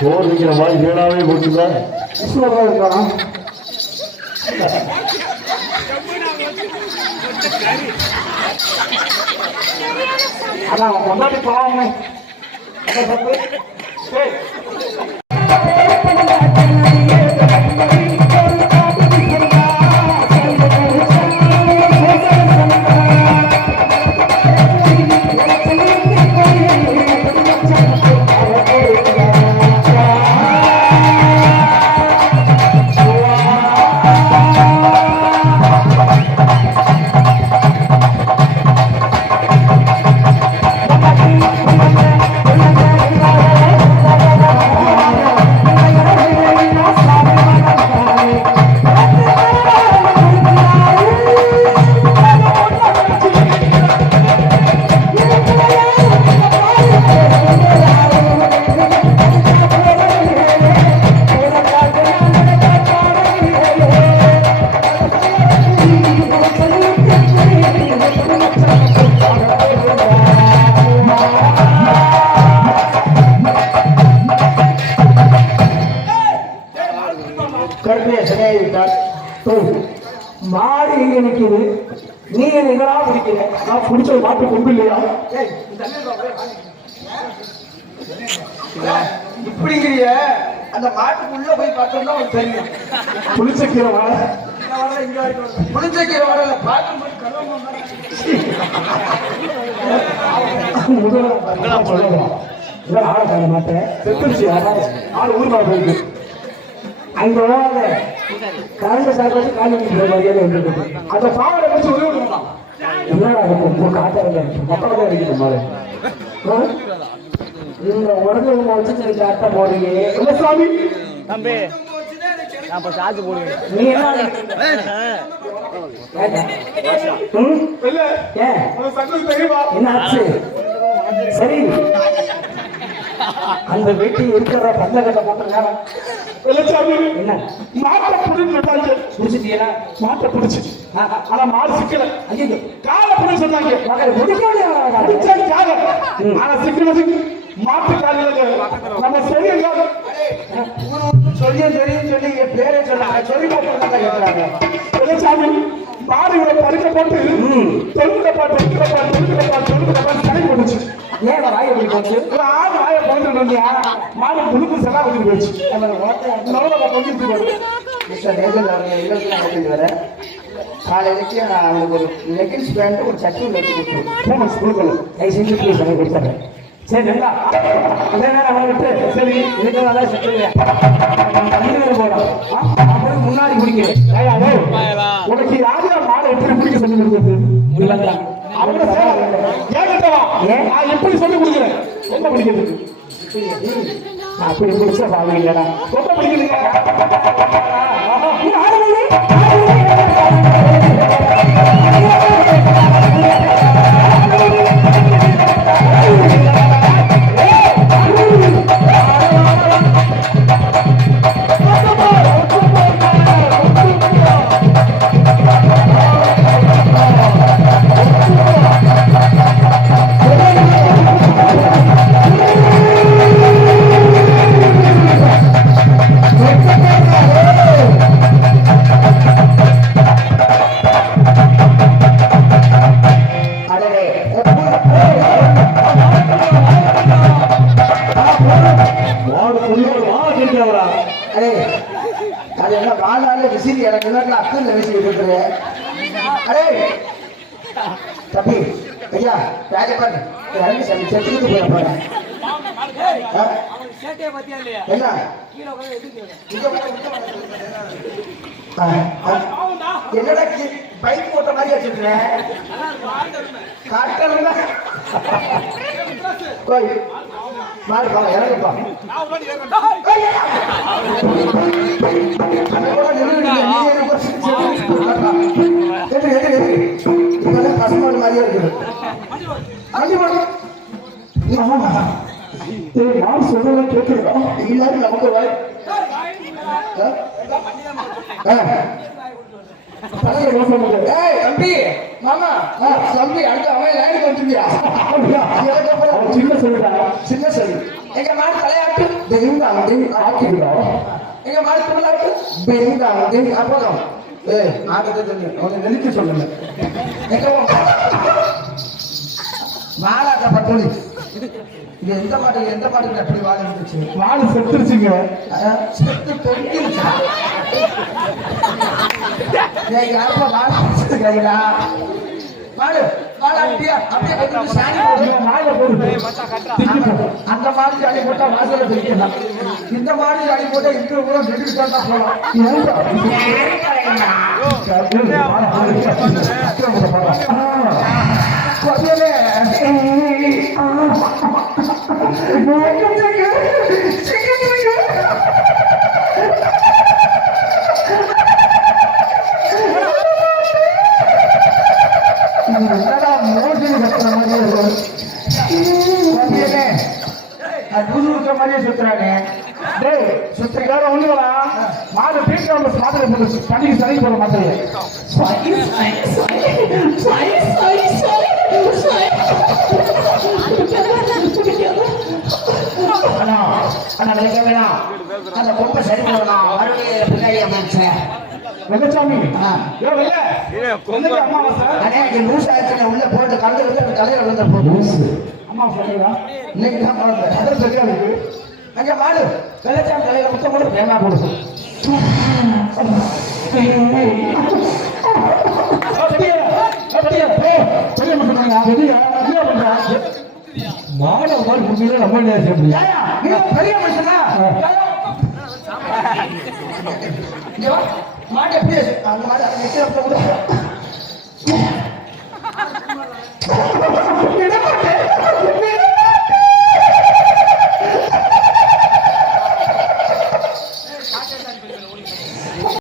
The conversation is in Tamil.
சோறு வைக்கிற மாதிரி வீணாவே போச்சுங்க. இருக்கான் அதான் கொண்டாடி போவாங்க கருப்பையை சரியாகிவிட்டார் மாடு எங்க நிக்குது. நீ எங்களா பிடிக்கிற? நான் பிடிச்ச மாட்டு கொம்பு இல்லையா? இப்படிங்கிறிய அந்த மாட்டுக்குள்ள போய் பார்த்தோம்னா உனக்கு தெரியும். புளிச்ச கீரை வாழ புளிச்சக்கீரை வரல பார்க்கும்போது கலவங்க முதல்ல சொல்லுவோம் இதான் ஆளை காண மாட்டேன். செத்துருச்சு ஆள் ஊர்மா போயிருக்கு. அங்க போகாத கரண்ட் சாப்பிட்டு காலி பண்ணிக்கிற மாதிரியே வந்துருக்கு அந்த பாவனை வச்சு உதவி பண்ணலாம் என்னடா இருக்கும் காத்தாரில் மக்கள் தான் இருக்குது மாதிரி இந்த உடனே வச்சு நீங்க அர்த்தம் போடுறீங்க. என்ன சாமி. தம்பி நான் இப்போ சார்ஜ் போடுவேன் நீ என்ன ஏங்க? ம்? ஏன்? என்ன ஆச்சு? சரி. அந்த வெட்டி இருக்கிற பந்த கட்ட போட்டிருக்காங்க என்ன? மாட்டை புடிச்சு புடிச்சிட்டீங்களா மாட்டை புடிச்சு. ஆனா மாடு சிக்கல. ஐயோ காலை புடிச்சு சொன்னாங்க. ஆனா சிக்கிறது மாட்டு காலையில நம்ம சரியா சொல்லி தெரியும் சொல்லி என் பேரை சொன்னாங்க சொல்லி போட்டு கேட்கறாங்க சாமி மாடு இவ்வளவு பறிக்க போட்டு தொழுகிறப்பா தொழுகிறப்பா தொழுகிறப்பா தொழுகிறப்பா கடை போட்டுச்சு ஏன் வாய் எப்படி போச்சு? ஆடு வாய பிறந்துட்டு வந்தியா மாடு புழுக்கு செலா வந்து போச்சு காலையிலக்கு நான் அவனுக்கு ஒரு லெகின்ஸ் பேண்ட் ஒரு சட்டி வச்சு கொடுத்துருவேன். கொடுக்கணும். கை செஞ்சு ப்ளீஸ் சரி நல்லா. இதே நேரம் விட்டு சரி இதுக்கு நல்லா தண்ணி போகிறோம் முன்னாடி ஏய், உனக்கு யாரையா எப்படி பிடிக்க சொல்லி கொடுக்குறது அவனை ஏன்? நான் எப்படி சொல்லி கொடுக்குறேன்? ரொம்ப பிடிக்கிறது அப்படி பிடிச்ச பாவம் இல்லடா ரொம்ப பிடிக்குதுங்க அக்கல்ல அடே! தம்பி ஐயா ராஜப்பன் இறங்கி செத்துக்கிட்டு போய் போறேன். என்னடா பைக் போட்ட மாதிரி வச்சிருக்கேன் இறங்குப்பா அவன் லைனுக்கு வந்துருக்கியா எனக்கு அப்புறம் அவன் சின்ன சொல்லுடா. சின்ன சொல்லி. எங்க மாடு தலையாட்டு? பெங்காங் டிங் ஆக்கிடுவோம் எங்க மாடு தமிழ்நாட்டு பெங்காங் டிங் அப்போதும் ஏய் ஆகத்தை தெரியும் அவங்க நெருக்கி சொல்லுங்க. எங்க பட்டோலி இது எந்த மாட்டு எந்த மாட்டுக்கு அப்படி வாழ இருந்துச்சு மாடு செத்துருச்சுங்க செத்து தொங்கிருச்சா யாருப்பா மாடு வச்சிருக்கீங்களா மாடு மாடு அப்படியே அப்படியே கொஞ்சம் சாணி அந்த- அந்த மாடு ஜாடி போட்டா வாசல்ல பிரிக்கலாம் இந்த மாடு ஜாடி போட்டா இந்த ஊரம் நெடுக்கு தான் போகலாம் என்னடா மோசடி கத்துற மாதிரியே இருக்கு. அப்படியே அது மாத்திரை போட்டு சரி போற மாத்திரை விளக்க வேணாம் அந்த கொம்பை சரி பண்ணணும் மறுபடியும் பின்னாடி அமைச்சேன். உள்ள போட்டு கலந்து வந்து தலையில விழுந்த போட்டு. அம்மா சொல்லுங்க இன்னைக்கு தான் பிறந்தேன். அதான் தெரியாது அங்க மாடு வெள்ளச்சாமி தலையில முத்தம் போட்டு வேணா மாதிரி பெரிய மனுஷனா இங்க எப்படி அந்த மாடு கூட